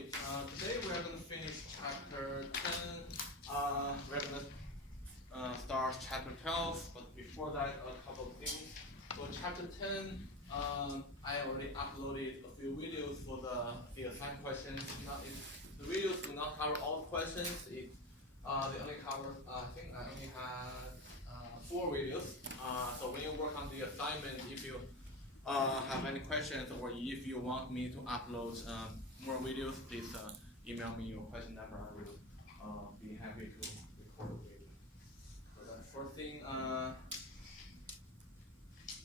great. Today we are going to finish chapter 10. We're going to start chapter 12, but before that, a couple of things. For chapter 10, I already uploaded a few videos for the assigned questions. The videos do not cover all the questions. They only cover, I think I only had 4 videos. So when you work on the assignment, if you have any questions or if you want me to upload more videos, please email me your question number. I will be happy to record a video. So the first thing,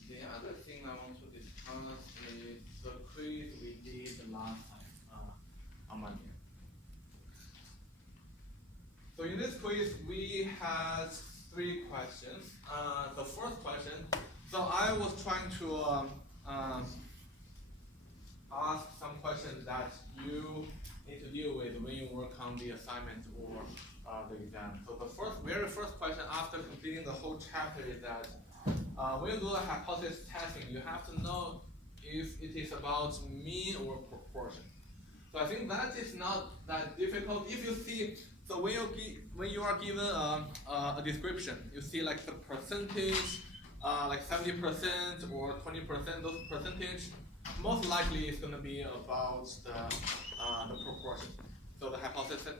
the other thing I want to discuss is the quiz we did last time on Monday. So in this quiz, we had 3 questions. The first question, so I was trying to ask some questions that you need to deal with when you work on the assignment or the exam. So the very first question after completing the whole chapter is that when you do the hypothesis testing, you have to know if it is about mean or proportion. So I think that is not that difficult. If you see, so when you are given a description, you see like the percentage, like 70% or 20%, those percentage, most likely it's going to be about the proportion. So the hypothesis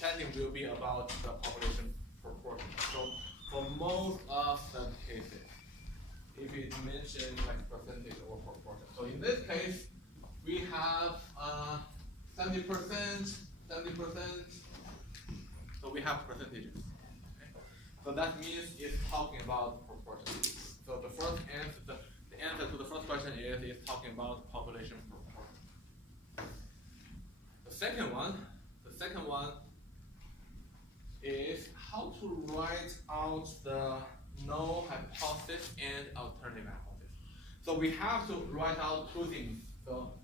testing will be about the population proportion. So for most of the cases, if it mentions like percentage or proportion. So in this case, we have 70%. So we have percentages. Okay? So that means it's talking about proportion. So the first answer, the answer to the first question is it's talking about population proportion. The second one is how to write out the null hypothesis and alternative hypothesis. So we have to write out 2 things. So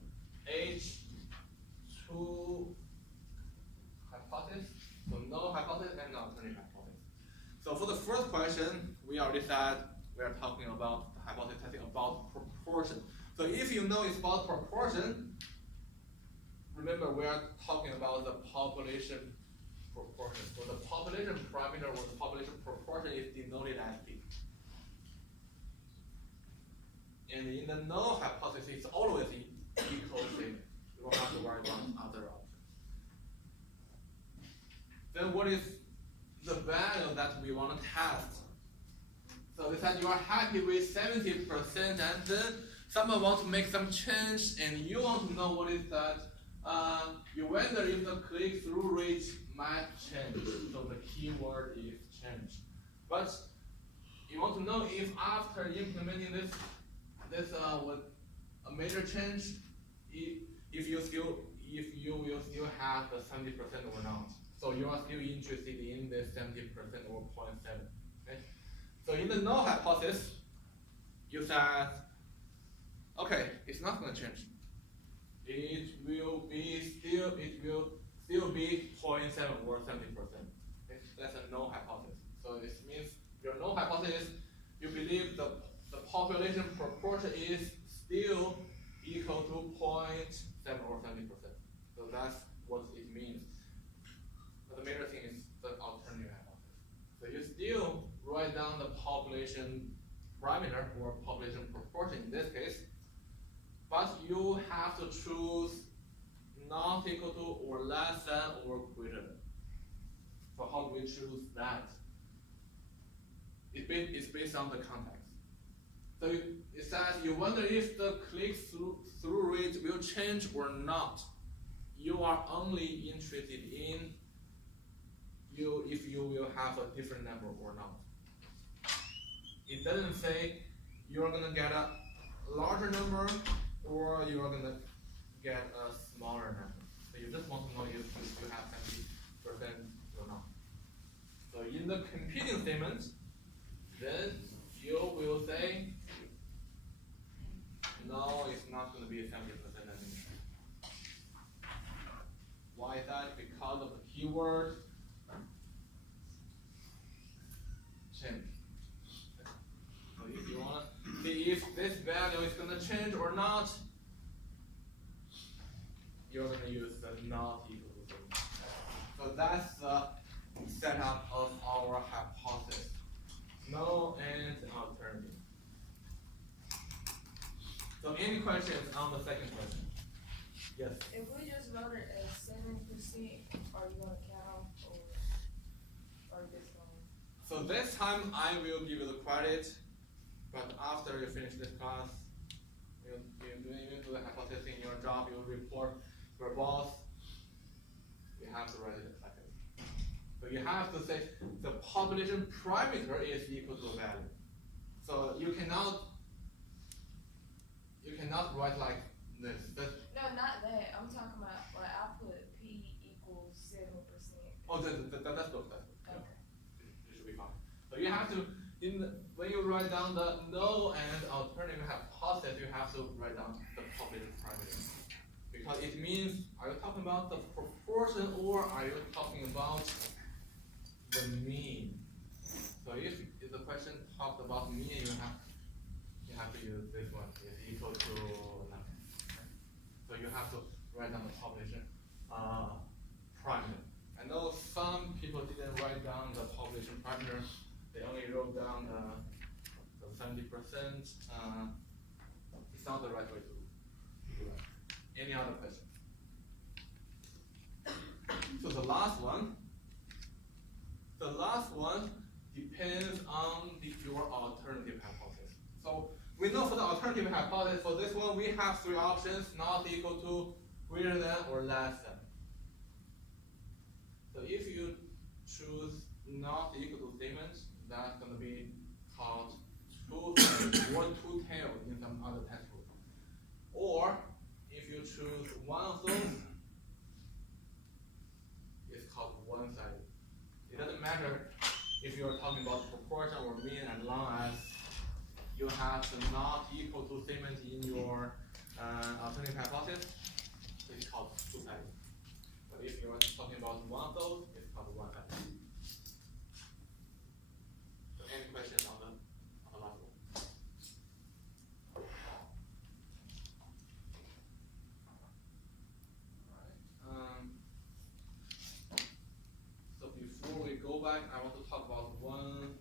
H2 hypothesis, so null hypothesis and alternative hypothesis. So for the first question, we already said we are talking about the hypothesis testing about proportion. So if you know it's about proportion, remember we are talking about the population proportion. So the population parameter or the population proportion is denoted as B. And in the null hypothesis, it's always equal statement. You don't have to worry about other options. Then what is the value that we want to test? So we said you are happy with 70%, and then someone wants to make some change, and you want to know what is that. You wonder if the click-through rate might change. So the keyword is change. But you want to know if after implementing this with a major change, if you will still have the 70% or not. So you are still interested in the 70% or 0.7. Okay? So in the null hypothesis, you said, okay, it's not going to change. It will still be 0.7 or 70%. Okay? That's a null hypothesis. So this means your null hypothesis, you believe the population proportion is still equal to 0.7 or 70%. So that's what it means. But the major thing is the alternative hypothesis. So you still write down the population parameter or population proportion in this case, but you have to choose not equal to or less than or greater than. So how do we choose that? It's based on the context. So it says you wonder if the click-through rate will change or not. You are only interested in if you will have a different number or not. It doesn't say you're going to get a larger number or you're going to get a smaller number. So you just want to know if you have 70% or not. So in the computing statement, then you will say, no, it's not going to be 70% anymore. Why is that? Because of the keyword change. So if you want to see if this value is going to change or not, you're going to use the not equal to statement. So that's the setup of our hypothesis. Null and alternative. So any questions on the second question? Yes. If we just wrote it as 7%, are you gonna count or just gonna? So this time I will give you the credit, but after you finish this class, you do the hypothesis in your job, you report your boss, you have to write it like this. So you have to say the population parameter is equal to a value. So you cannot write like this. No, not that. I'm talking about like I put P equals 7%. Oh, that's good. That's good. Okay. It should be fine. So you have to, when you write down the null and alternative hypothesis, you have to write down the population parameter. Because it means, are you talking about the proportion or are you talking about the mean? So if the question talks about mean, you have to use this one is equal to nothing. So you have to write down the population parameter. I know some people didn't write down the population parameter. They only wrote down the 70%. It's not the right way to do that. Any other questions? So the last one depends on your alternative hypothesis. So we know for the alternative hypothesis, for this one, we have three options: not equal to, greater than, or less than. So if you choose not equal to statements, that's going to be called two-tailed or two-tailed in some other textbook. Or if you choose one of those, it's called one-sided. It doesn't matter if you're talking about proportion or mean, as long as you have the not equal to statement in your alternative hypothesis, it's called two-sided. But if you're talking about one of those, it's called one-sided. So any questions on the last one? Alright. So before we go back, I want to talk about one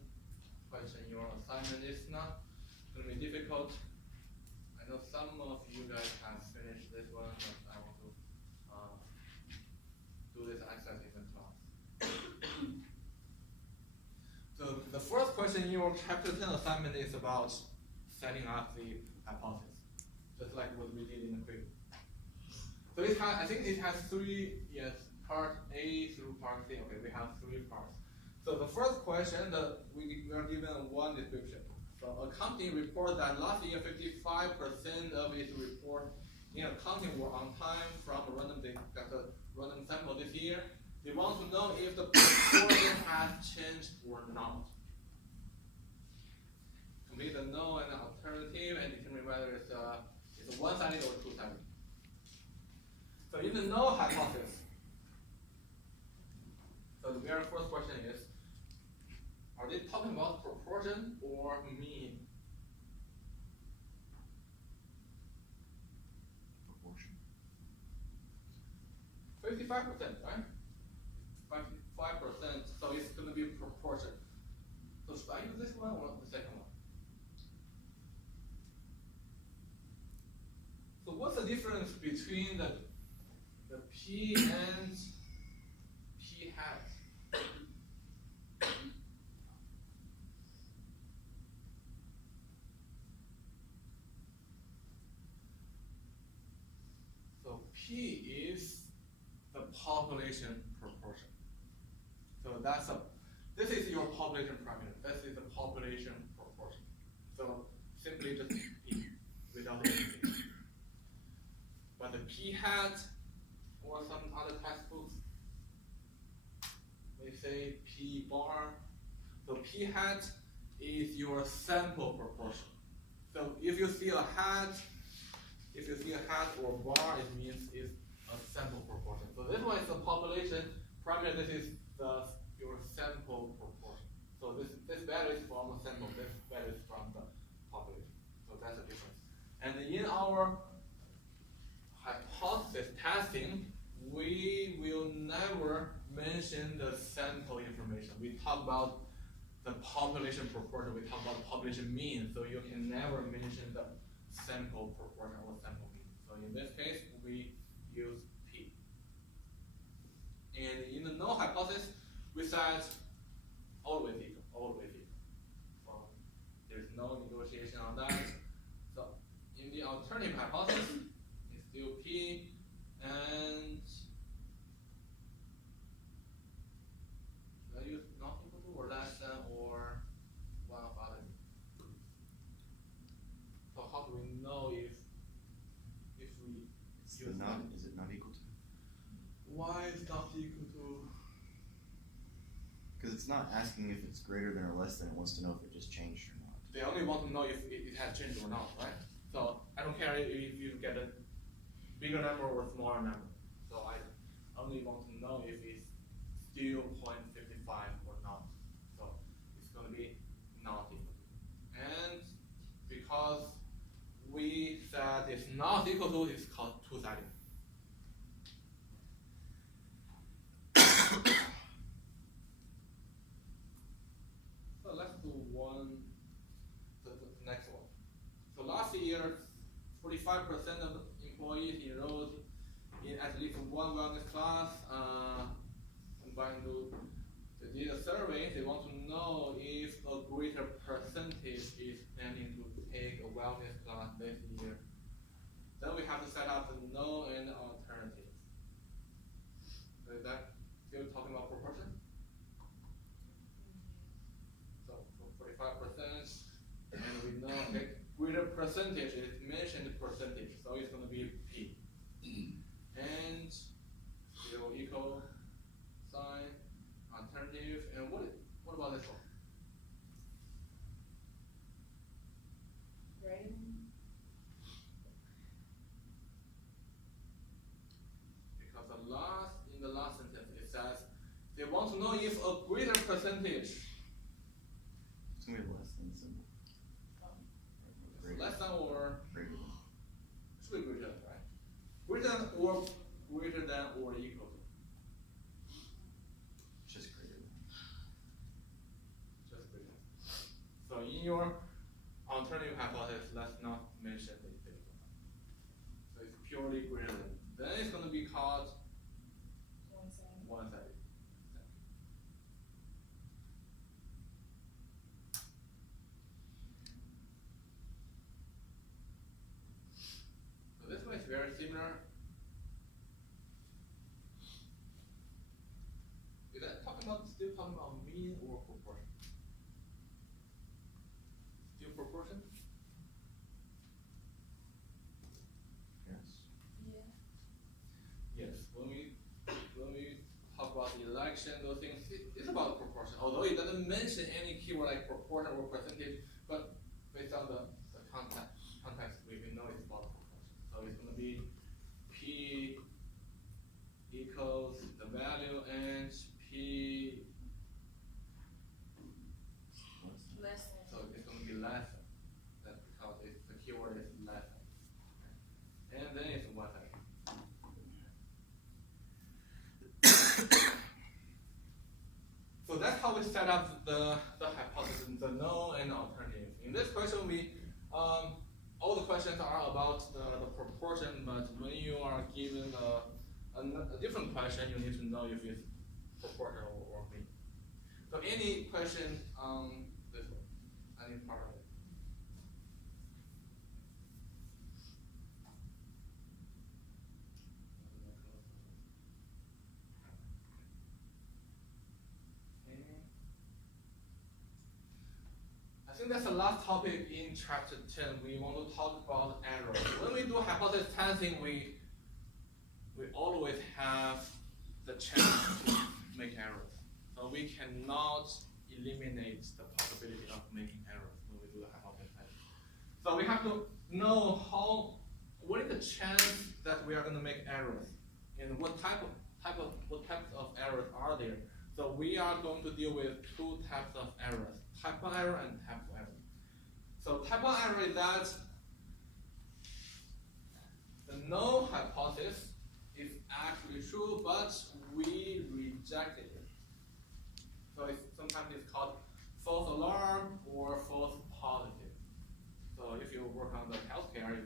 question in your assignment. It's not going to be difficult. I know some of you guys have finished this one, but I want to do this exercise in class. So the first question in your chapter 10 assignment is about setting up the hypothesis, just like what we did in the quiz. So it has, I think it has three, yes, part A through part C. Okay, we have three parts. So the first question, we are given one description. So a company reports that last year 55% of its report in accounting were on time from a random sample this year. They want to know if the proportion has changed or not. Complete the null and the alternative and determine whether it's a one-sided or two-sided. So in the null hypothesis, so the very first question is, are they talking about proportion or mean? Proportion. 55%, right? 55%, so it's going to be proportion. So should I use this one or the second one? So what's the difference between the P and P hat? So P is the population proportion. So this is your population parameter. This is the population proportion. So simply just P without anything. But the P hat or some other textbooks, they say P bar. So P hat is your sample proportion. So if you see a hat or bar, it means it's a sample proportion. So this one is the population parameter. This is your sample proportion. So this value is from a sample. This value is from the population. So that's the difference. And in our hypothesis, hypothesis testing, we will never mention the sample information. We talk about the population proportion, we talk about population mean, so you can never mention the sample proportion or sample mean. So in this case, we use P. And in the null hypothesis, we said always equal, always equal. So there's no negotiation on that. So in the alternative hypothesis, it's still P, and should I use not equal to or less than or one of other? So how do we know if we Is use it that? not equal to? Why is not equal to? Because it's not asking if it's greater than or less than, it wants to know if it just changed or not. They only want to know if it has changed or not, right? So I don't care if you get a bigger number or smaller number. So I only want to know if it's still 0.55 or not. So it's going to be not equal to. And because we said it's not equal to, it's called two-sided. So let's do the next one. So last year, 45% of employees enrolled in at least one wellness class. Combined to they did a survey, they want to know if a greater percentage is planning to take a wellness class this year. Then we have to set up the null and alternative. So is that still talking about proportion? So 45%, and we know the greater percentage is mentioned percentage, so it's going to be P. And still equal sign, alternative, and what about this one? Right? Because in the last sentence it says they want to know if a greater percentage, It's gonna be less than symbol. less than or Greater than. should be greater than, right? Greater than or equal to. Just greater than. Just greater. So in your alternative hypothesis, let's not mention the equal. So it's purely greater than. Then it's going to be called One-sided. one-sided. So this one is very similar. Is that still talking about mean or proportion? Still proportion? Yes. Yeah. Yes. When we talk about the election, those things, it's about proportion. Although it doesn't mention any keyword like proportion or percentage, but based on the context, we know it's about proportion. So it's going to be P equals the value and P, Less than. so it's going to be less than. That's because the keyword is less than. And then it's one side. So that's how we set up the hypothesis, the null and alternative. In this question, all the questions are about the proportion, but when you are given a different question, you need to know if it's proportional or mean. So any question on this one, any part of it? I think that's the last topic in chapter 10. We want to talk about errors. When we do hypothesis testing, we always have the chance to make errors. So we cannot eliminate the possibility of making errors when we do the hypothesis testing. So we have to know what is the chance that we are going to make errors, and what types of errors are there. So we are going to deal with two types of errors: type 1 error and type 2 error. So type 1 error is that the the null hypothesis is actually true, but we rejected it. So sometimes it's called false alarm or false positive. So if you work on the healthcare,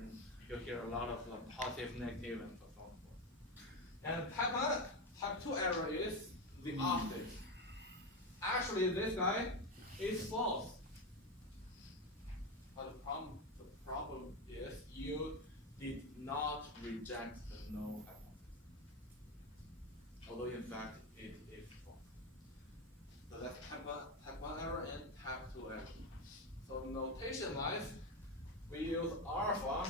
you'll hear a lot of positive, negative, and so on and so forth. And type 2 error is the opposite. Actually, this guy is false. But the problem is you did not reject the null hypothesis. Although in fact it is false. So that's type 1 error and type 2 error. So notation wise, we use alpha,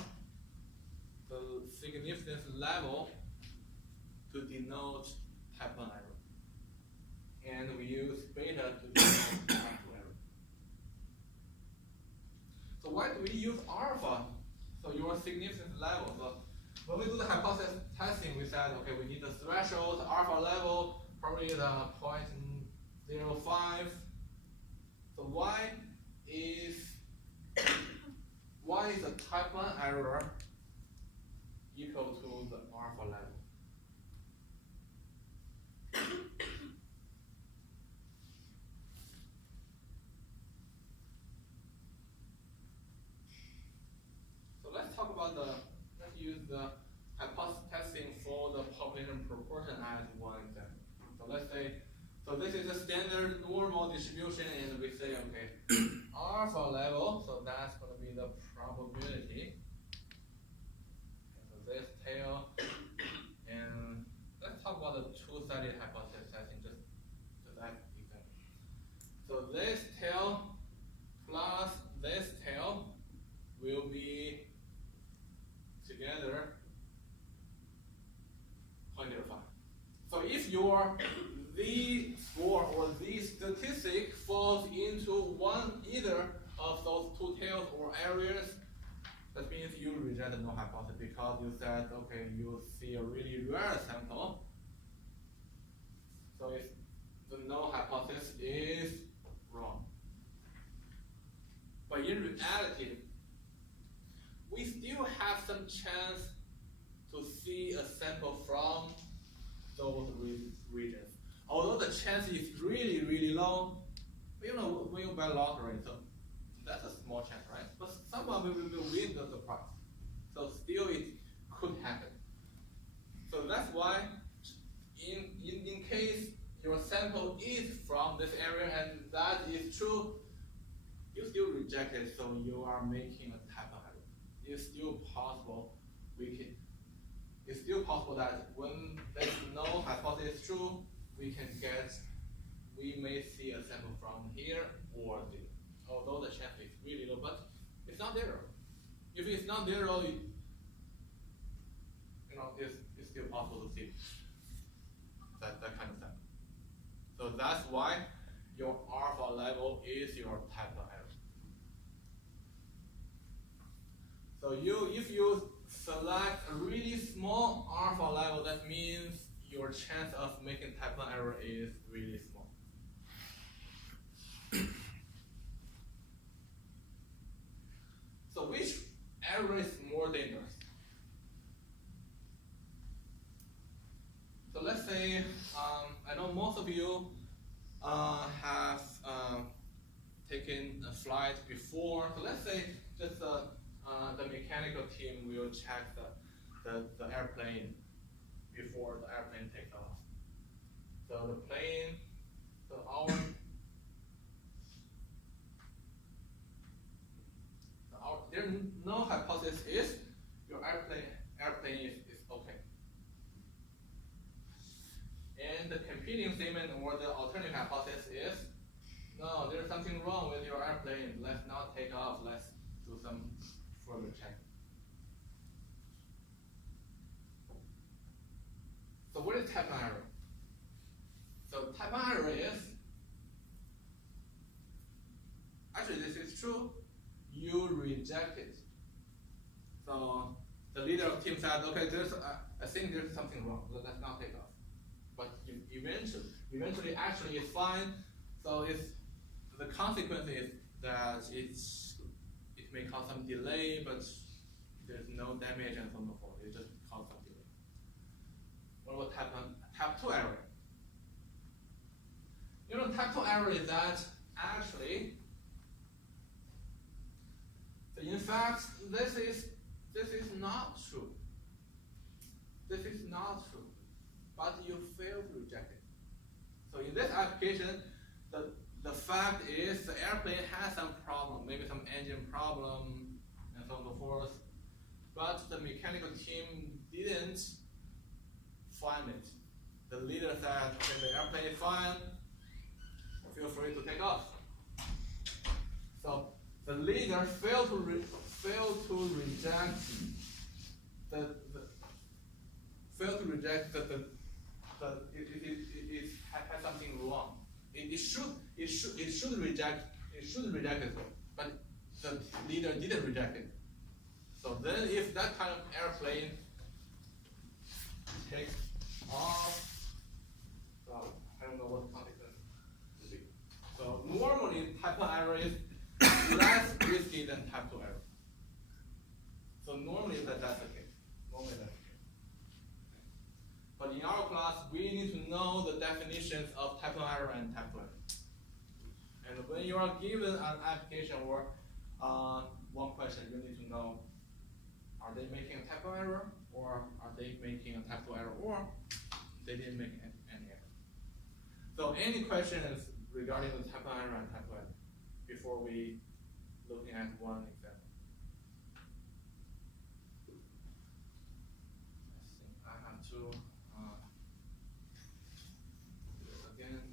the significance level, to denote type 1 error. And we use beta to denote type 2 error. So why do we use alpha? So your significance level. So when we do the hypothesis testing, we said, okay, we need the threshold, alpha level, probably the 0.05. So why is the type 1 error equal to the alpha level? So let's talk about let's use the hypothesis testing for the population proportion as one example. So let's say, so this is a standard normal distribution, and we say, okay, alpha level, so that's going to be the probability. So this tail, and let's talk about the two-sided hypothesis testing, just that example. So this tail plus this tail will be together 0.05. So if your Z score or Z statistic falls into either of those two tails or areas, that means you reject the null hypothesis because you said, okay, you see a really rare sample. So if the null hypothesis is wrong. But in reality, we still have some chance to see a sample from those regions. Although the chance is really, really low, you know, when you buy lottery, so that's a small chance, right? But someone will win the prize. So still it could happen. So that's why in case your sample is from this area and that is true, you still reject it, so you are making a type of error. It's still possible it's still possible that when there's no hypothesis is true, we may see a sample from here or there. Although the chance is really low, but it's not zero. If it's not zero, it's still possible to see that kind of sample. So that's why your alpha level is your type of error. So if you select a really small alpha level, that means your chance of making type 1 error is really small. So which error is more dangerous? So let's say, I know most of you have taken a flight before. So let's say just the mechanical team will check the airplane before the airplane takes off. So the plane, their null hypothesis is your airplane is okay. And the competing statement or the alternative hypothesis is, no, there's something wrong with your airplane. Let's not take off. Let's do some further checking. So what is type 1 error? So type 1 error is, actually this is true, you reject it. So the leader of the team said, okay, I think there's something wrong, so let's not take off. But eventually actually it's fine. So the consequence is that it may cause some delay, but there's no damage and so on and so forth. It just causes some delay. What about type 2 error? You know, type 2 error is that actually, so in fact, this is not true. This is not true, but you fail to reject it. So in this application, the fact is the airplane has some problem, maybe some engine problem, and so on and so forth, but the mechanical team didn't find it. The leader said, okay, the airplane is fine, feel free to take off. So the leader failed to reject it has something wrong. It should reject it, but the leader didn't reject it. So then if that kind of airplane takes off, so I don't know what the consequence will be. So normally type 1 error is less risky than type 2 error. So normally that's the case. But in our class, we need to know the definitions of type 1 error and type 2 error. And when you are given an application or one question, you need to know, are they making a type 1 error, or are they making a type 2 error, or they didn't make any error. So any questions regarding the type 1 error and type 2 error before we looking at one example? I think I have to do this again.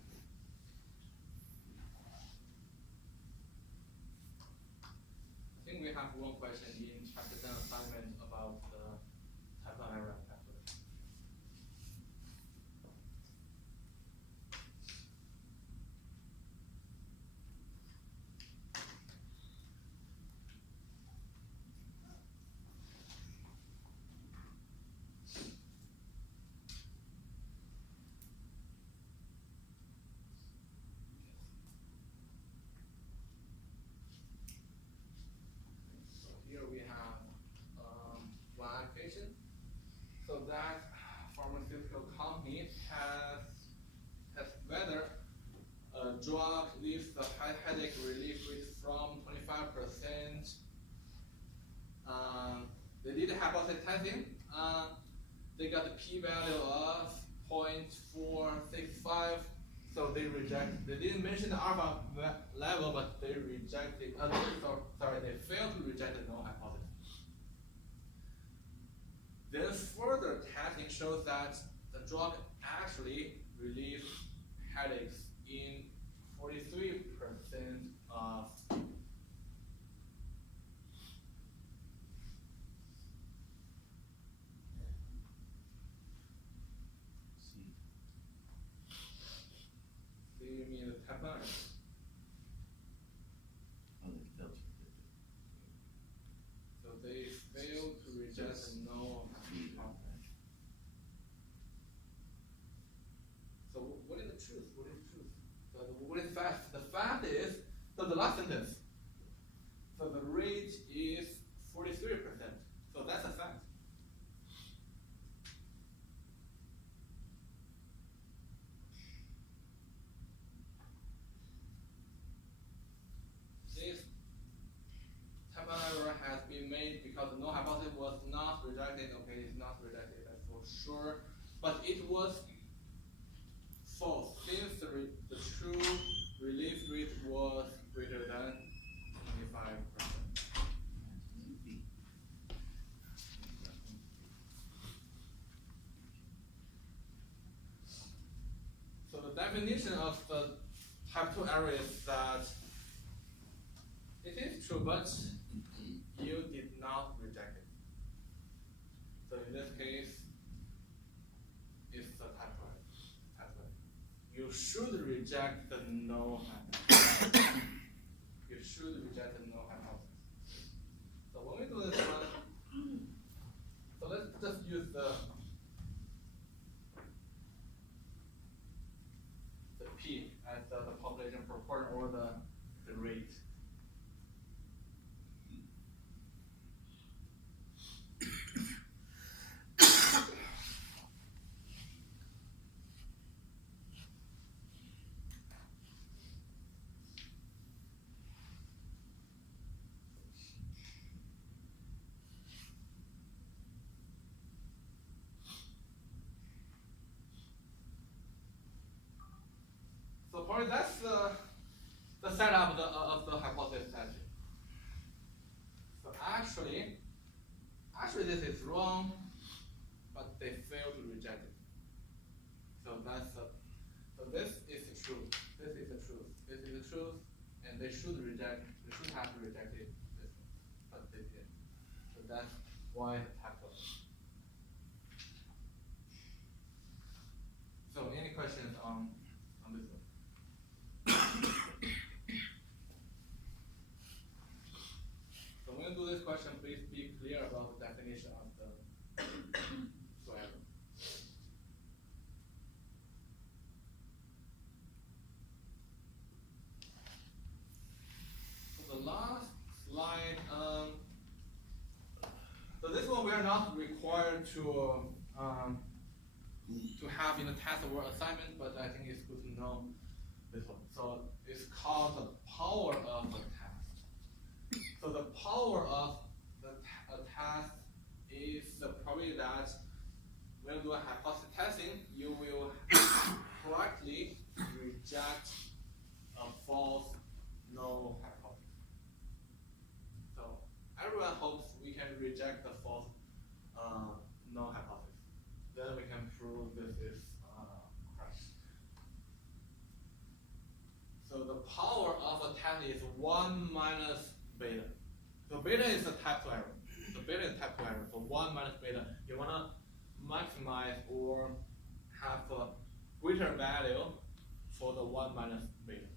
I think we have one question in chapter 10 assignment about the type 1 error and type 2 error. So here we have one application. So that pharmaceutical company has whether a drug leaves the headache relief rate from 25%. They did hypothesis testing. They got a p-value of 0.465. So they didn't mention the alpha level, but they rejected, they failed to reject the null hypothesis. Then further testing shows that the drug actually relieves headaches in 43% of you mean the type 1 error? So they failed to reject the null hypothesis. So what is the truth? So what is the fact? The fact is, so the last sentence. So the rate is 43%. So that's a fact. This type 1 error has been made because the null hypothesis was not rejected. Okay, it's not rejected, that's for sure. But it was false since the true relief rate was greater than 25%. So the definition of the type 2 error is that it is true, but you did not reject it. So in this case, it's the type 2 error. You should reject the null hypothesis. You should reject the null hypothesis. So when we do this one, so let's just use the P as the population proportion or the rate. that's the setup of the hypothesis testing. So actually this is wrong, but they fail to reject it. So that's so this is the truth. This is the truth. This is the truth, and they should have rejected this, but they didn't. So that's why the typo. So any questions on this one? So when you do this question, please be clear about the definition of the square. So the last slide, so this one we are not required to have in a test or assignment, but I think it's good to know this one. So it's called the power of the test. So the power of a test is the probability that when you do a hypothesis testing, you will correctly reject a false null hypothesis. So everyone hopes we can reject the false null hypothesis. Then we can prove this is correct. So the power of a test is 1 minus beta. So beta is the type 2 error. So beta is type 2 error. So 1 minus beta. You want to maximize or have a greater value for the 1 minus beta.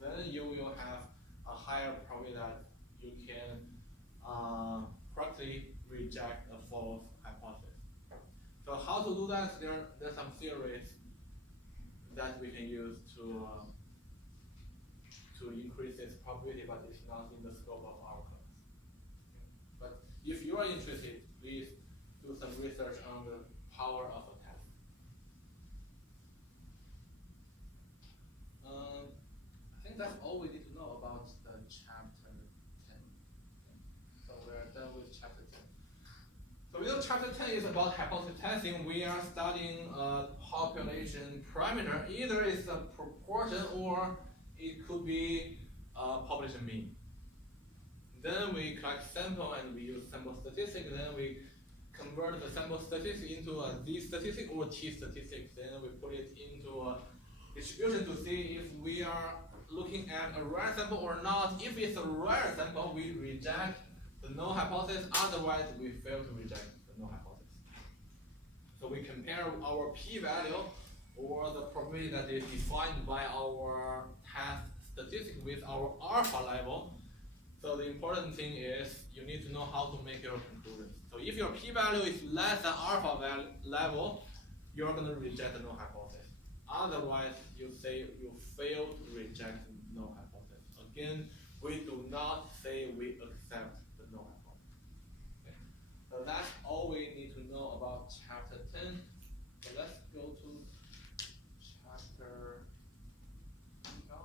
Then you will have a higher probability that you can correctly reject a false hypothesis. So how to do that? There's some theories that we can use to increase this probability, but it's not in the scope of our class. But if you are interested, please do some research on the power of a test. I think that's all we need to know about the chapter 10. So we're done with chapter 10. So we know chapter 10 is about hypothesis testing. We are studying a population parameter. Either it's a proportion or it could be a population mean. Then we collect sample and we use sample statistics. Then we convert the sample statistics into a Z statistic or T statistics. Then we put it into a distribution to see if we are looking at a rare sample or not. If it's a rare sample, we reject the null hypothesis. Otherwise, we fail to reject the null hypothesis. So we compare our p-value or the probability that is defined by our test statistic with our alpha level. So the important thing is you need to know how to make your conclusions. So if your p-value is less than alpha level, you're going to reject the null hypothesis. Otherwise, you say you fail to reject the null hypothesis. Again, we do not say we accept the null hypothesis. Okay. So that's all we need to know about chapter 10. So let's go to chapter 12.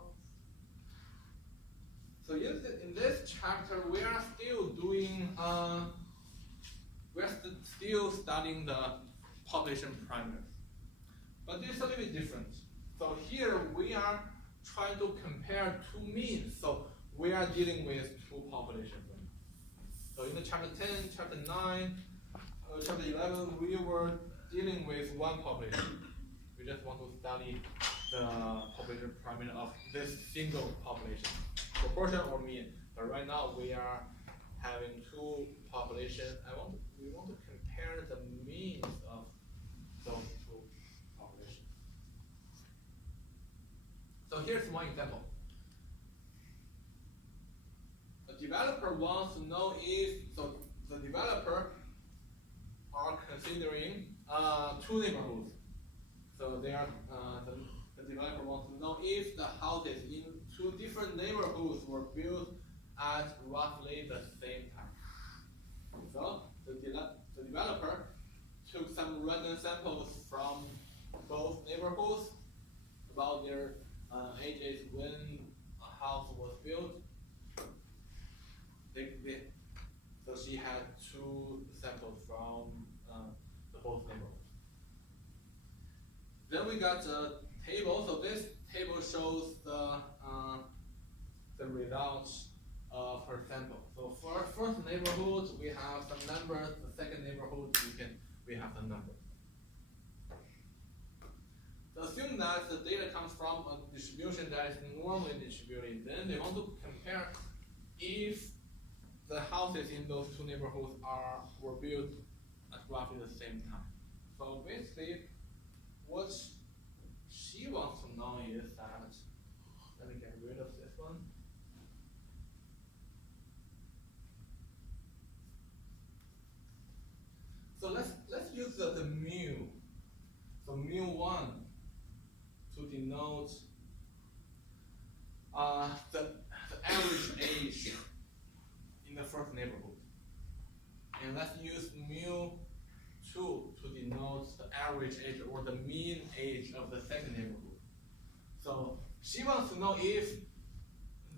So in this chapter, we are still doing, still studying the population parameters. But this is a little bit different. So here we are trying to compare two means. So we are dealing with two populations. So in the chapter 10, chapter 9, chapter 11, we were dealing with one population. We just want to study the population parameter of this single population, proportion or mean. But right now we are having two populations. We want to compare the means of those two populations. So here's one example. A developer wants to know if, so the developer are considering two neighborhoods. So they are, the developer wants to know if the houses in two different neighborhoods were built at roughly the same time. So the developer took some random samples from both neighborhoods about their ages when a house was built. So she had two samples from the both neighborhoods. Then we got a table. So this table shows the results of her sample. So for first neighborhood, we have some numbers. The second neighborhood, we have some numbers. So assume that the data comes from a distribution that is normally distributed. Then they want to compare if the houses in those two neighborhoods were built at roughly the same time. So basically, what she wants to know is that, let me get rid of this one. So let's use the mu. So mu1 to denote the average age in the first neighborhood. And let's use mu2 to denote the average age or the mean age of the second neighborhood. So she wants to know if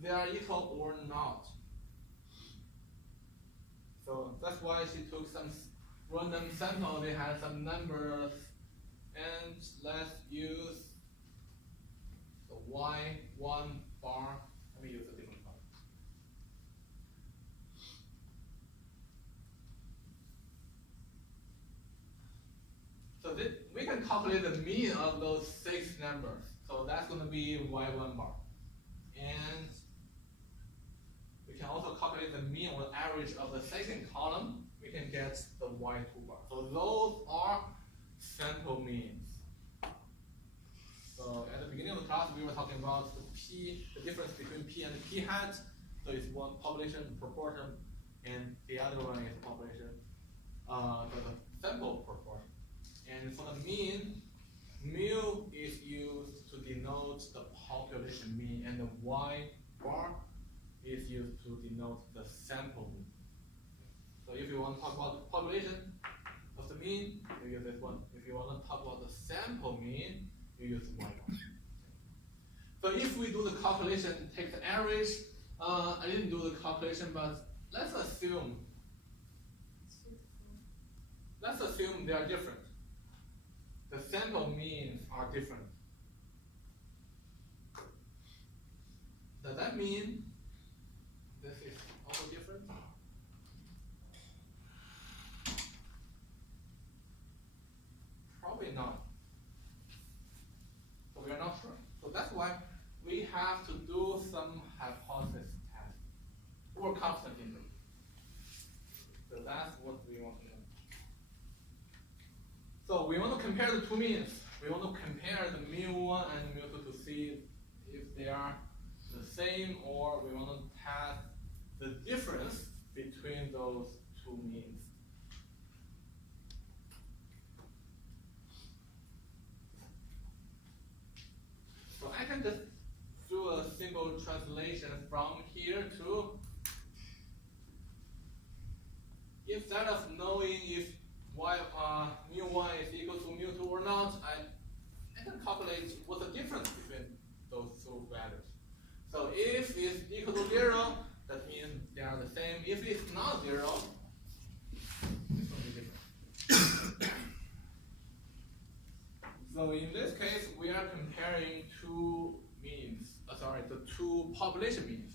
they are equal or not. So that's why she took some random sample, they had some numbers, and let's use the y1 bar. Let me use a different bar. So we can calculate the mean of those 6 numbers. So that's going to be y1 bar. And we can also calculate the mean or average of the second column. We can get the y2 bar. So those are sample means. So at the beginning of the class, we were talking about the difference between p and p hat. So it's one population proportion, and the other one is population, the sample proportion. And for the mean, mu is used to denote the population mean, and the y bar is used to denote the sample mean. So if you want to talk about the population of the mean, you use this one. If you want to talk about the sample mean, you use y bar. So if we do the calculation, take the average. I didn't do the calculation, but let's assume they are different. The sample means are different. Does that mean this is also different? Probably not. So we are not sure. So that's why we have to do some hypothesis test or constant interval. So that's what we want to do. So we want to compare the two means. We want to compare the mu1 and mu2 to see if they are the same, or we want to test the difference between those two means. So I can just do a simple translation from here to, instead of knowing if mu1 is equal to mu2 or not, I can calculate what's the difference between those two values. So if it's equal to 0, that means they are the same. If it's not 0, it's going to be different. So in this case, we are comparing two means, the two population means.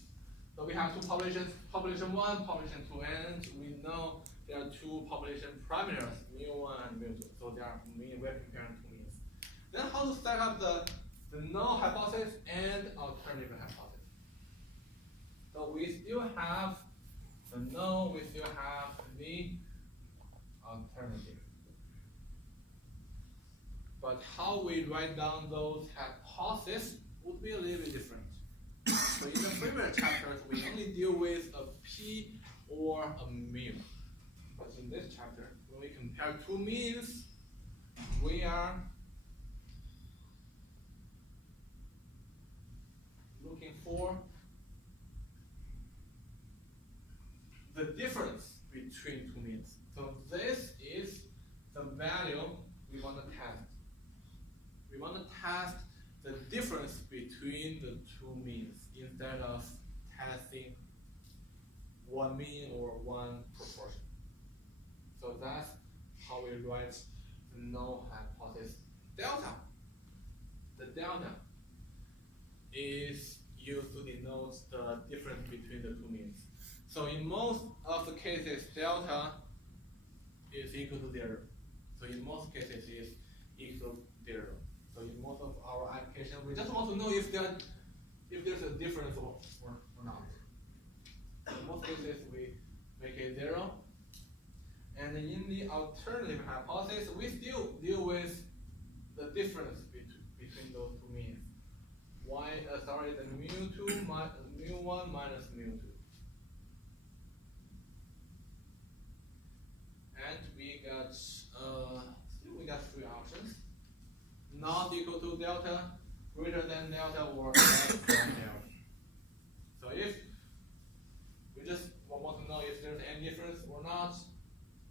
So we have two populations, population 1, population 2, and we know there are two population parameters, mu1 and mu2. So we're comparing two means. Then how to set up the null hypothesis and alternative hypothesis. So we still have the null, we still have the alternative. But how we write down those hypotheses would be a little bit different. So in the previous chapters, we only deal with a p or a mu. But in this chapter, when we compare two means, we are looking for the difference between two means. So this is the value we want to test. We want to test the difference between the two means instead of testing one mean or one proportion. So that's how we write the null hypothesis delta. The delta is used to denote the difference between the two means. So in most of the cases, delta is equal to 0. So in most cases, it's equal to 0. So in most of our application, we just want to know if there's a difference or not. In most cases, we make it 0. And in the alternative hypothesis, we still deal with the difference between those two means. The mu2 mu1 minus mu2. And we got three options. Not equal to delta, greater than delta, or less than delta. So if we just want to know if there's any difference or not,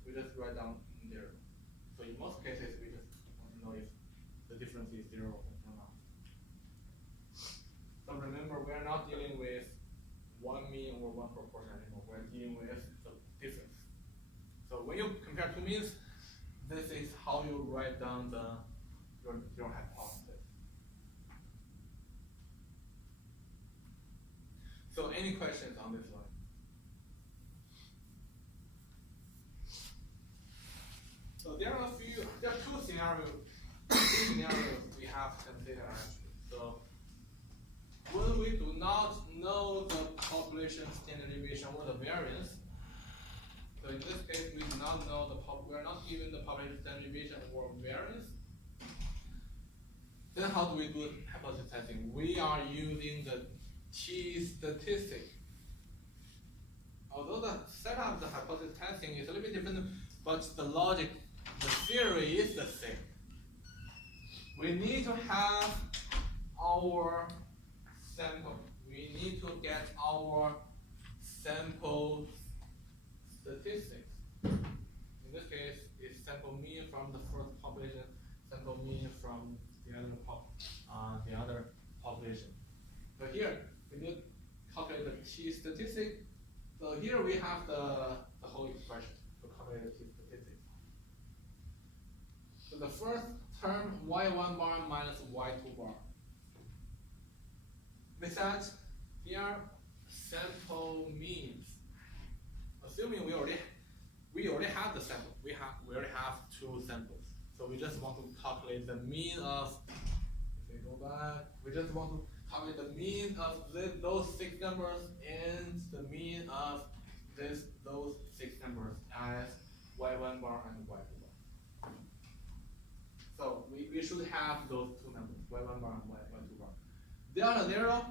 we just write down 0. So in most cases, we just want to know if the difference is 0 or not. So remember, we are not dealing with one mean or one proportion anymore. We're dealing with the difference. So when you compare two means, this is how you write down your hypothesis. So any questions on this one? So there are two scenarios we have to consider actually. So when we do not know the population standard deviation or the variance, so in this case we do not know we are not given the population standard deviation or variance. Then how do we do hypothesis testing? We are using the t-statistic. Although the setup of the hypothesis testing is a little bit different, but the logic, the theory is the same. We need to have our sample. We need to get our sample statistics. In this case, it's sample mean from the first population, sample mean from the other population. But here, we need to calculate the t-statistic. So here we have the whole expression to calculate the t-statistic. So the first term, y1 bar minus y2 bar. With that, here sample means. Assuming we already have the sample, we already have two samples. So we just want to calculate the mean of. If we go back, we just want to calculate the mean of those 6 numbers and the mean of those 6 numbers as y1 bar and y2 bar. So we should have those two numbers, y1 bar and y2 bar. Delta 0.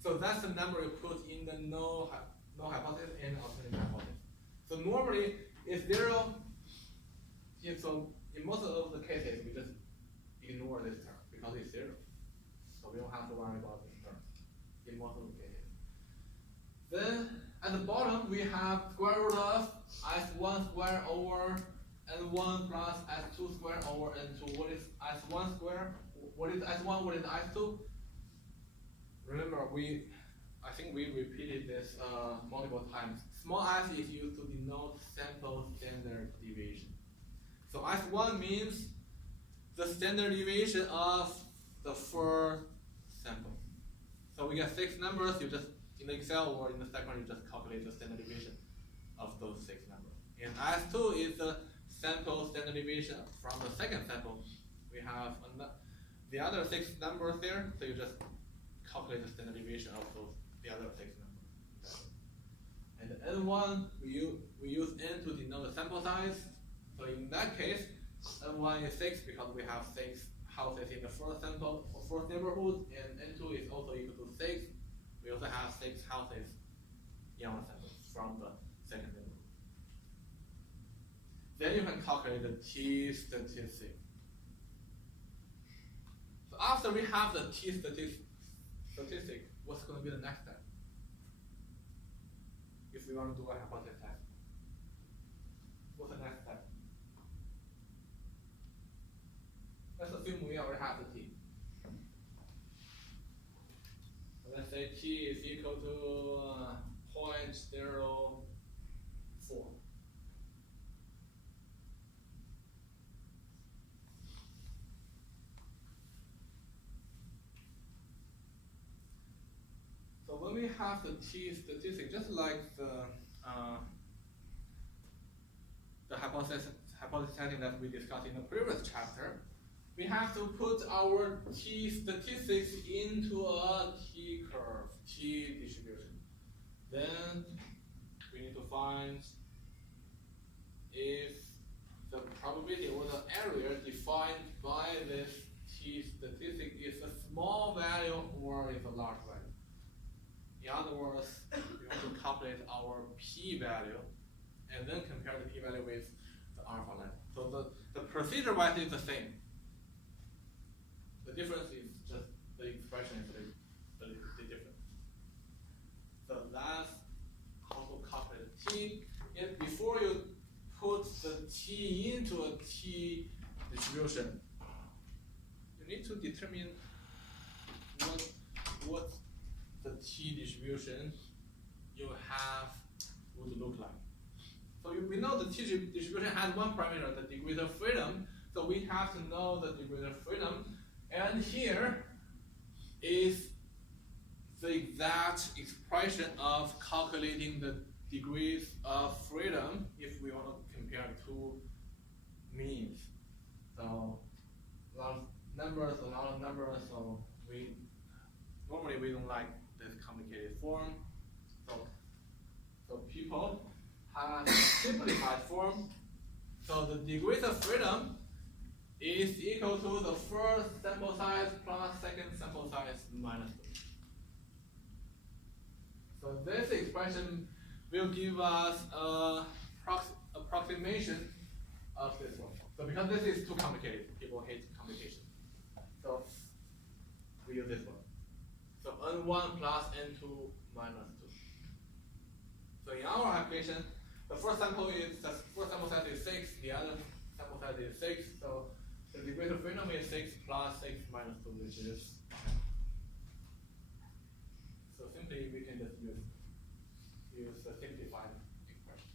So that's the number you put in the null hypothesis and alternative hypothesis. So normally it's 0. So in most of the cases, we just ignore this term because it's 0. So we don't have to worry about this term in most of the cases. Then at the bottom, we have square root of s1 square over n1 plus s2 square over n2. What is s1 square? What is s1? What is s2? Remember, I think we repeated this multiple times. Small s is used to denote sample standard deviation. So S1 means the standard deviation of the first sample. So we get 6 numbers, you just, in Excel or in the second, you just calculate the standard deviation of those 6 numbers. And S2 is the sample standard deviation from the second sample. We have the other 6 numbers there, so you just calculate the standard deviation of the other 6 numbers. And N1, we use N to denote the sample size. So in that case, N1 is 6 because we have 6 houses in the first sample or first neighborhood, and N2 is also equal to 6. We also have 6 houses in our sample from the second neighborhood. Then you can calculate the t-statistic. So after we have the t-statistic, what's going to be the next step? If we want to do a hypothesis test, what's the next step? Let's assume we already have the t. So let's say t is equal to 0.04. have the t statistic, just like the hypothesis setting that we discussed in the previous chapter, we have to put our t statistics into a t curve, t distribution. Then we need to find if the probability or the area defined by this t statistic is a small value or is a large value. In other words, we want to calculate our p-value and then compare the p-value with the alpha line. So the procedure-wise is the same. The difference is just the expression is the difference. So that's how to calculate t. And before you put the t into a t distribution, you need to determine what the t distribution you have would look like. So we know the t distribution has one parameter, the degree of freedom. So we have to know the degree of freedom. And here is the exact expression of calculating the degrees of freedom if we want to compare two means. So a lot of numbers, so normally we don't like this complicated form. So people have a simplified form. So the degrees of freedom is equal to the first sample size plus second sample size minus 2. So this expression will give us a approximation of this one. So because this is too complicated, people hate complication. So we use this one. So n1 plus n2 minus 2. So in our application, the first sample size is 6, the other sample size is 6. So the degree of freedom is 6 plus 6 minus 2, which is 10. So simply we can just use the simplified expression.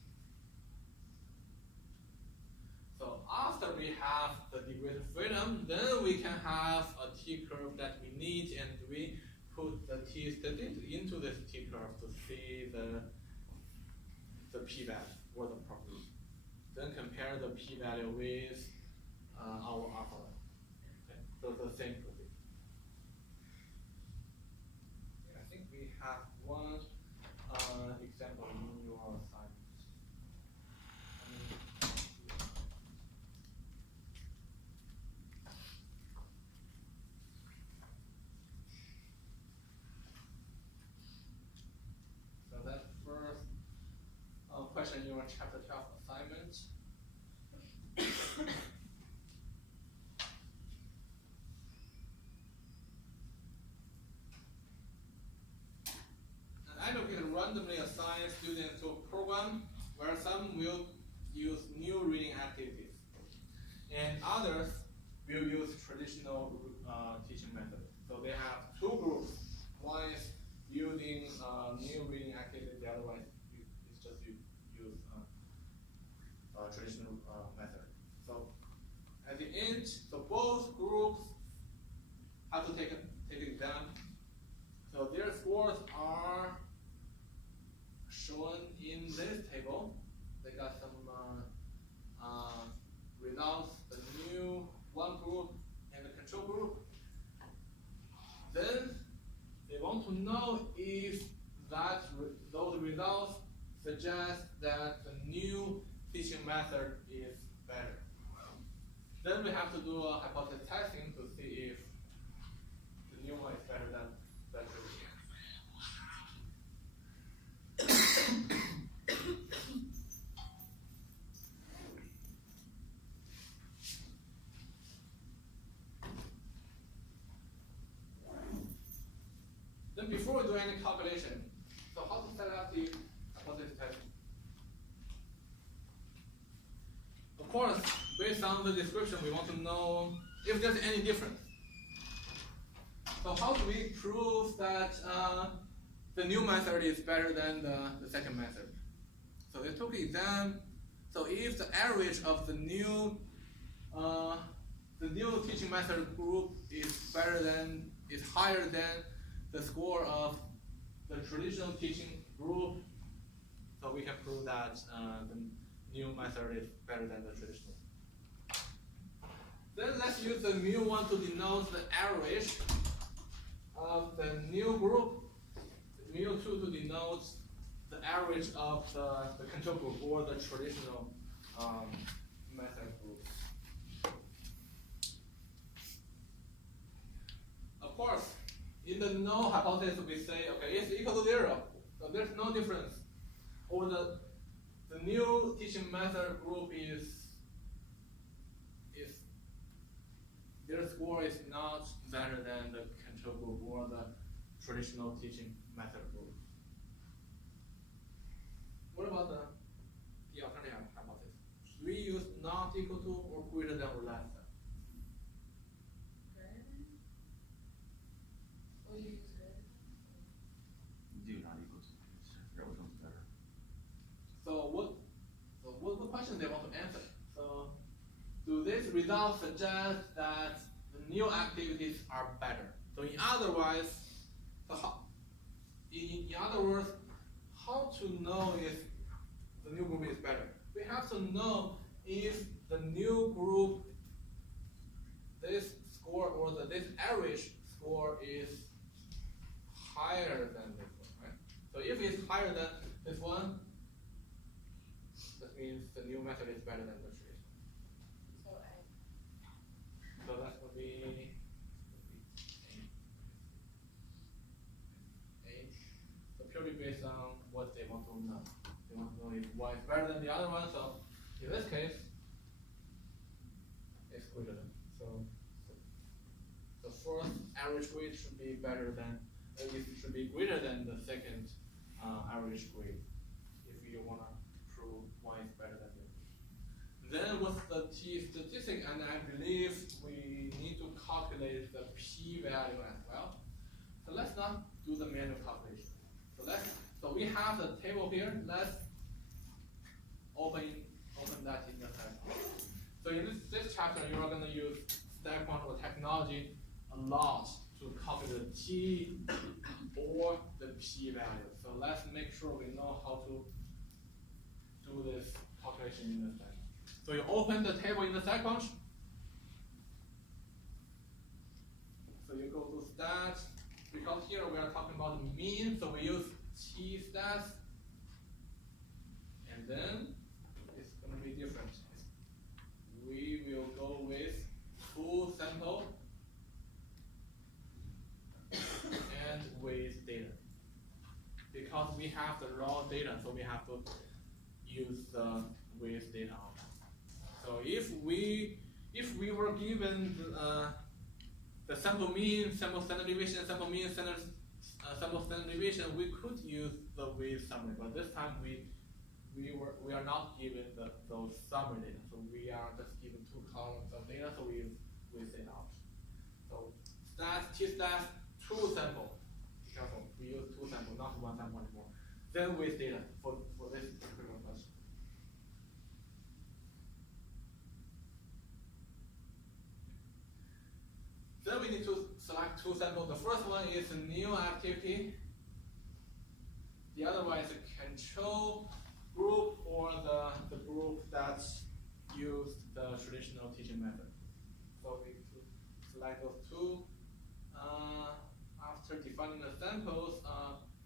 So after we have the degree of freedom, then we can have a t curve that we need, and we put the t statistic into this t curve to see the p-value or the probability. Then compare the p-value with our alpha line. Okay, so the same procedure. I think we have one example in your assignment. So that's first question in your chapter 12 assignment. Educator randomly assign students to a program where some will use new reading activities and others will use traditional teaching methods. So they have two groups. One is using new reading activities, the other one is just use traditional method. So at the end, so both groups have to take an exam. So their scores are shown in this table. They got some results, the new one group and the control group. Then they want to know if those results suggest that the new teaching method is better. Then we have to do a hypothesis testing to see if the new one is better than the previous. Then before we do any calculation, so how to set up the hypothesis testing? Of course, based on the description, we want to know if there's any difference. So how do we prove that the new method is better than the second method? So they took an exam. So if the average of the new teaching method group is higher than the score of the traditional teaching group, so we can prove that the new method is better than the traditional. Then let's use the mu1 to denote the average of the new group, mu2 to denote the average of the control group or the traditional method group. Of course, in the null hypothesis, we say, okay, it's equal to 0, so there's no difference. Or the new teaching method group is their score is not better than the control group or the traditional teaching method group. What about the alternative hypothesis? Should we use not equal to or greater than or less than? Greater than? Or you use greater than? Do not equal to. Figure out which one's better. So what question they want to answer? So do these results suggest that the new activities are better? So in other words, how to know if the new group is better? We have to know if the new group, this score or this average score is higher than this one, right? So if it's higher than this one, that means the new method is better than the traditional. So A. So that would be H. So purely based on what they want to know. They want to know if Y is better than the other one. So in this case, it's greater than. So the first average grade should be better than. It should be greater than the second average grade if you wanna prove Y is better than the other. Then what's the T statistic? And I believe we need to calculate the p-value as well. So let's not do the manual calculation. So we have the table here. Let's open that in the site. So in this chapter, you are going to use stack quantum technology a lot to calculate the T or the p-value. So let's make sure we know how to do this calculation in the stack. So you open the table in the StatCrunch. So you go to stat, because here we are talking about mean, so we use T stats, and then it's going to be different. We will go with full sample and with data. Because we have the raw data, so we have to use the with data on that. So if we were given the sample mean, sample standard deviation, sample mean, sample standard deviation, we could use the with summary, but this time we are not given those summary data, so we are just given 2 columns of data, so we use with data option. So stats, T stats, 2 sample. Be careful, we use 2 sample, not 1 sample anymore. Then with data for this particular question. Then we need to select 2 samples. The first one is a new activity. The other one is a control group or the group that used the traditional teaching method. So we need to select those 2. After defining the samples,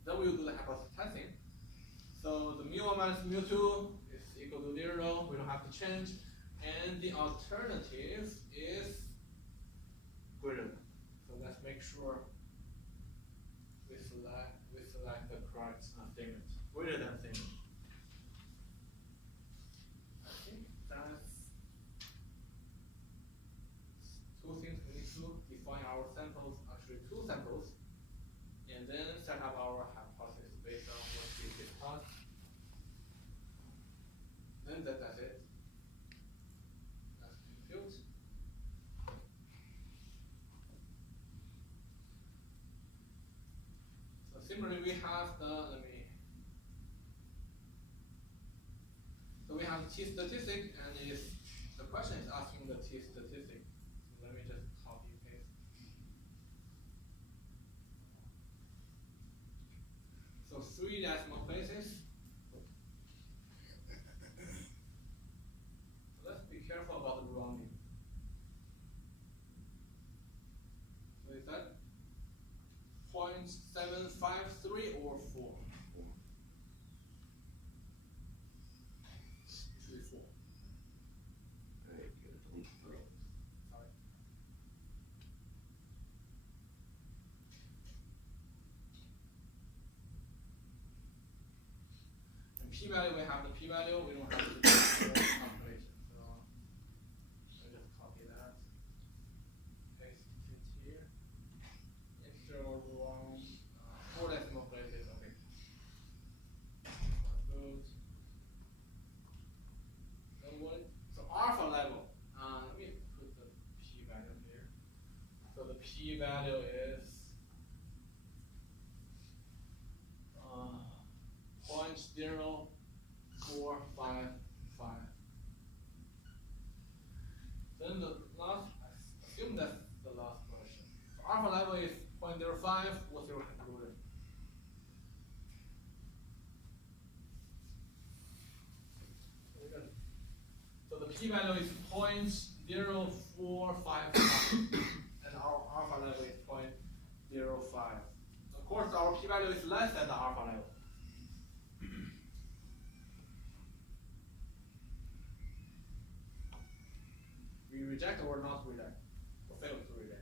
then we will do the hypothesis testing. So the mu1 minus mu2 is equal to 0. We don't have to change. And the alternative is greater than. So let's make sure we select the correct statement. Greater than statement. I think that's 2 things we need to define our samples, actually 2 samples, and then set up our hypothesis based on what we discussed. Then that's it. That's compute. So similarly, we have so we have T statistic, and the question is asking the T statistic. So let me just copy paste. 3 decimal places. Let's be careful about the rounding. So is that 0.753 or 4? Usually 4. Alright, you gotta delete 3. Sorry. And p-value, we have the p-value, we don't have to do the calculation. So I just copy that. Paste it here. Extra wrong 4 decimal places, okay. Good. So what? So alpha level. Let me put the p-value here. So the p-value is 0.0455. Then the last, assume that's the last version. So alpha level is 0.05. What's your conclusion? So the p-value is 0.0455, and our alpha level is 0.05. Of course, our p-value is less than the alpha level. We reject or not reject, or fail to reject.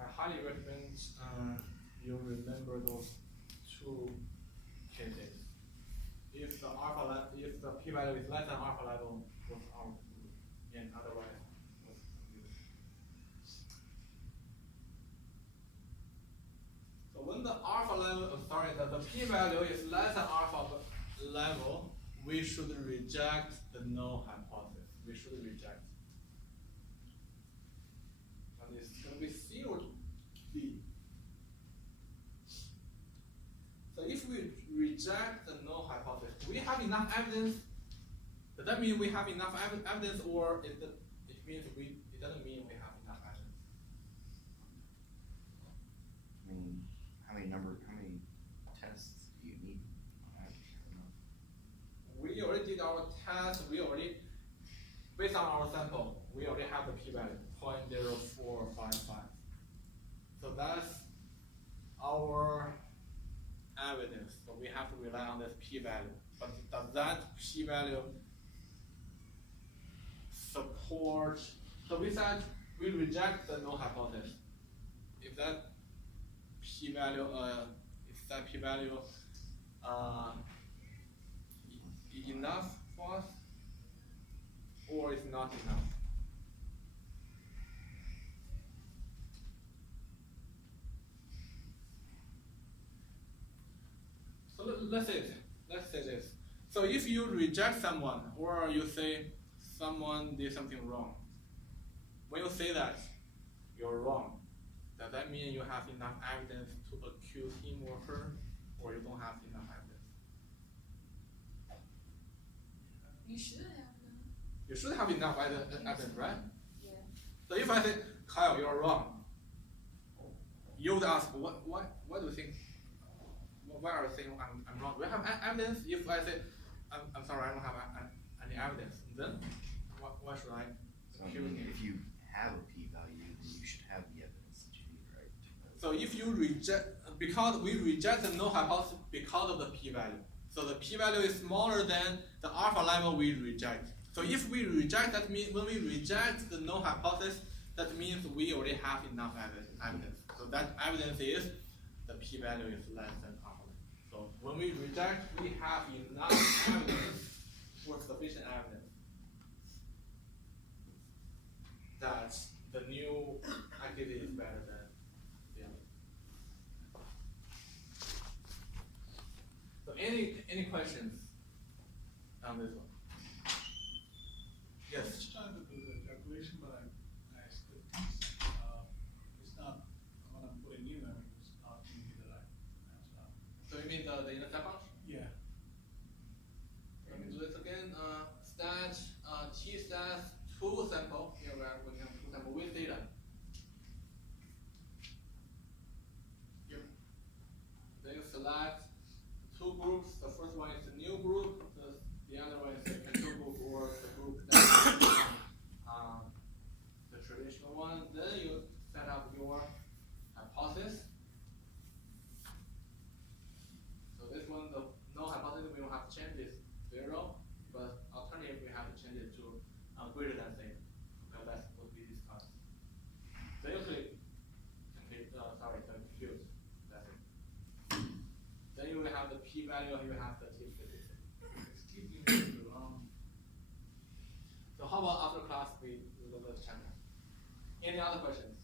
I highly recommend you remember those 2 cases. If the if the p-value is less than alpha level, what's our conclusion? And otherwise, what's the conclusion? So when the alpha level, the p-value is less than alpha level, we should reject the null hypothesis. We should reject. And it's going to be C or D. So if we reject the null hypothesis, do we have enough evidence? Does that mean we have enough evidence, or it means it doesn't mean we have enough evidence? I mean, how many tests do you need? I don't know. We already did our test. Based on our sample, we already have the p-value, 0.0455. So that's our evidence. So we have to rely on this p-value. But does that p-value support? So we said we reject the null hypothesis. If that p-value, enough for us, or it's not enough? So let's say this. So if you reject someone, or you say someone did something wrong, when you say that you're wrong, does that mean you have enough evidence to accuse him or her, or you don't have enough evidence? You should have them. You should have enough evidence, right? Yeah. So if I say, Kyle, you're wrong, you would ask, why do you think? Why are you saying I'm wrong? Do you have evidence? If I say, I'm sorry, I don't have any evidence, then why should I? So I mean, if you have a p-value, then you should have the evidence that you need, right? So if you reject, because we reject the null hypothesis because of the p-value. So the p-value is smaller than the alpha level we reject. So if we reject, that means when we reject the null hypothesis, that means we already have enough evidence. So that evidence is the p-value is less than alpha level. So when we reject, we have enough evidence or sufficient evidence that the new activity is better than the other. So any questions on this one? I Yes. was trying to do the calculation, but I still, it's not, when I'm putting in, it's not giving me the right answer. So you mean the intercept function? Yeah. Let me do this again. Step p-value, you have the t-statistic. It's keeping it around. So how about after class we look at the chapter? Any other questions?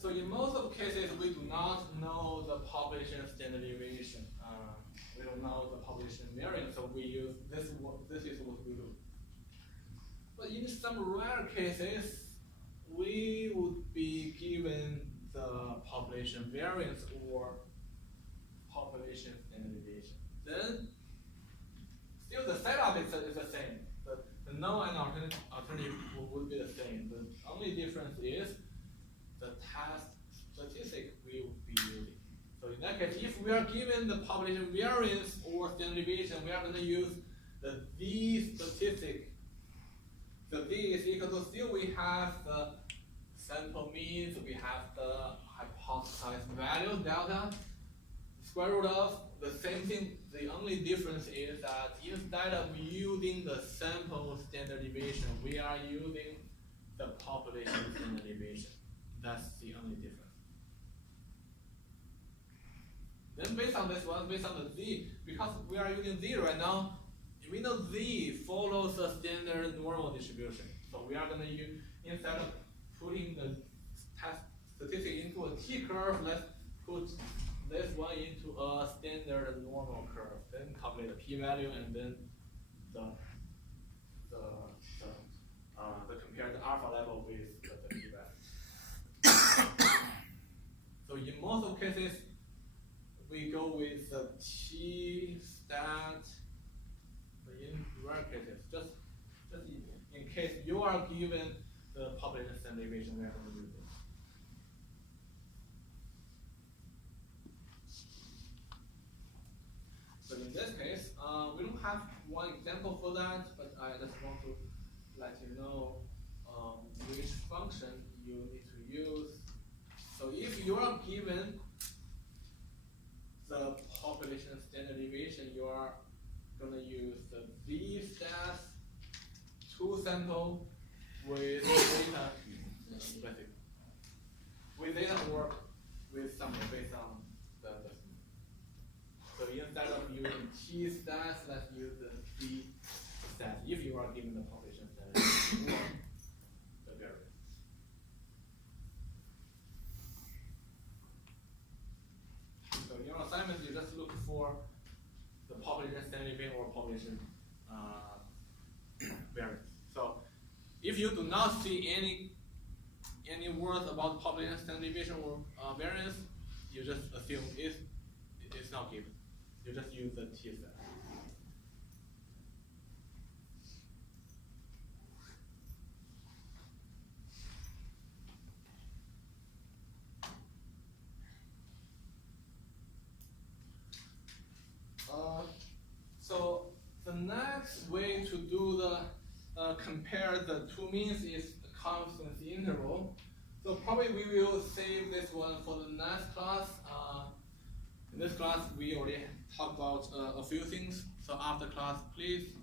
So in most of the cases, we do not know the population standard deviation. We don't know the population variance, so we use this is what we do. But in some rare cases, we would be given the population variance or population standard deviation. Then, still the setup is the same. The known and alternative would be the same. The only difference is the test statistic we would be using. So in that case, if we are given the population variance or standard deviation, we are going to use the Z statistic. So Z is equal to, still we have the sample mean, so we have the hypothesized value, delta, square root of, the same thing. The only difference is that instead of using the sample standard deviation, we are using the population standard deviation. That's the only difference. Then based on this one, based on the Z, because we are using Z right now, we know Z follows the standard normal distribution. So we are going to use, instead of putting the test statistic into a T-curve, let's put this one into a standard normal curve. Then calculate the p-value and then the compare the alpha level with the p-value. So in most of cases, we go with the t-stat. In rare cases, just in case you are given the population standard deviation, we are going to use this. So in this case, we don't have one example for that, but I just want to let you know which function you need to use. So if you are given the population standard deviation, you are going to use the Z-stat 2 sample with data, with data or with something based on the so instead of using T-stat, let's use the Z-stat if you are given the population standard deviation or the variance. So in your assignment, you just look for the population standard deviation or population variance. So if you do not see any words about population standard deviation or variance, you just assume it's not given. You just use the T-stat. So the next way to do the compare the two means is the confidence interval. So probably we will save this one for the next class. In this class, we already talked about a few things. So after class, please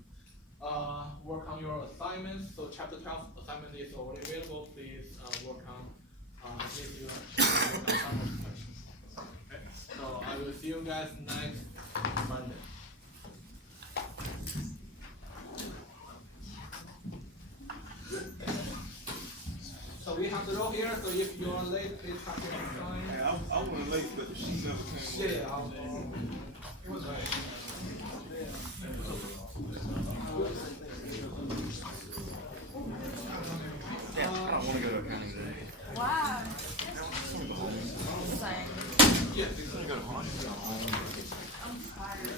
work on your assignments. So chapter 12 assignment is already available. Please work on if you work on some questions. Okay. So I will see you guys next Monday. So we have the row here, so if you are late, please have your sign. Hey, I wasn't late, but she never came. Yeah, it was right. Yeah, I don't want to go to accounting today. Wow. Same. Yeah. I'm tired.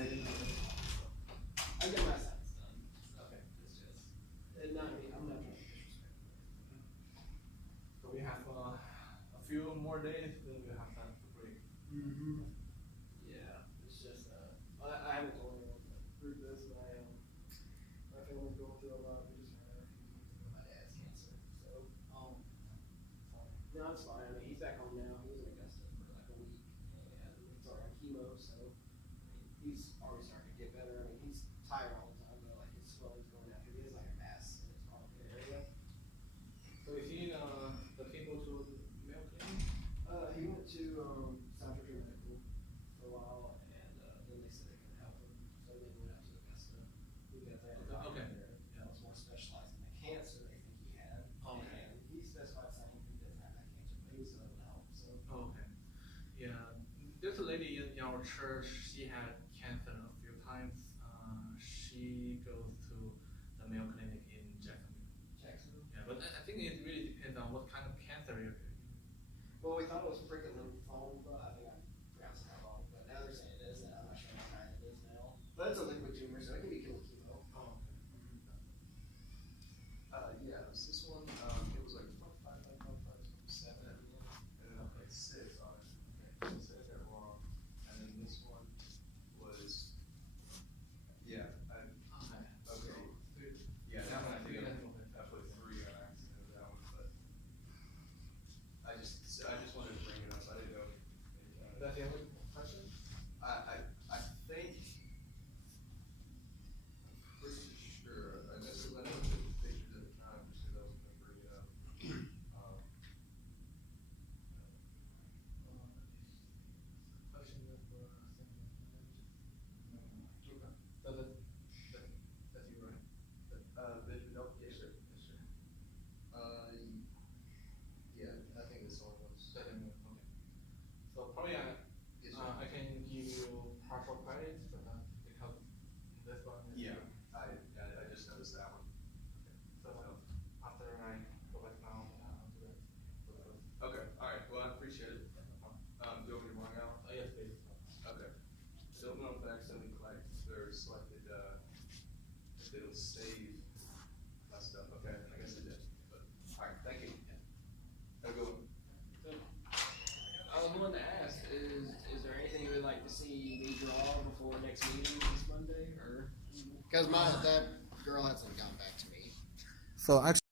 I didn't know that. I get my sides done. Okay. It's just, and not me, I'm not trying to disrespect. So we have a few more days, then we have time to break. Mm-hmm. Yeah, it's just, I haven't told anyone through this, but my family's going through a lot, we just heard my dad's cancer, so, sorry. No, it's fine, I mean, he's back home now, he was in Augusta for like a week, and he's already on chemo, so, I mean, he's already starting to get better, I mean, he's tired all the time, but like his swelling's going after, he has like a mass in his armpit area. So is he the people to the Mayo Clinic? He went to, South Georgia Medical for a while, and, then they said they couldn't help him, so then he went out to Augusta, because they had a doctor Okay. there that was more specialized in the cancer they think he had. Okay. And he specified saying he doesn't have that cancer, but he was still able to help, so. Okay. Yeah, there's a lady in our church, she had cancer a few times. She goes to the Mayo Clinic in Jacksonville. Jacksonville. Yeah, but I think it really depends on what kind of cancer you're. Well, we thought it was freaking lymphoma, but I think I pronounced that wrong, but now they're saying it is, and I'm not sure what kind it is now. But it's a liquid tumor, so it can be killed with chemo. Oh, Yeah, it was this one, it was like 0.55, 0.57, and then like 6 on it. Okay, so I said that wrong. And then this one was, yeah, okay. okay, yeah, that one I think I put 3 on accident, that one, but I just wanted to bring it up, I didn't know. That's the only question? I think, I'm pretty sure, I guess I know the pictures at the time, just because I was gonna bring it up. Question number seven. That's you, right? Benjamin, oh, yes, sir, yes, sir. Yeah, I think this one was. Seven, okay. So probably Yes, sir. I can give you partial credits, but because this one is. Yeah, I just noticed that one. So after I go back now, do it. Okay, alright, well, I appreciate it. Do you want me to run out? Yes, please. Okay. Don't know if I accidentally selected, if it'll save my stuff, okay, I guess it did, but, alright, thank you. Have a good one. I was wanting to ask, is there anything you would like to see me draw before next meeting this Monday, or? Cause that girl hasn't gotten back to me. So actually.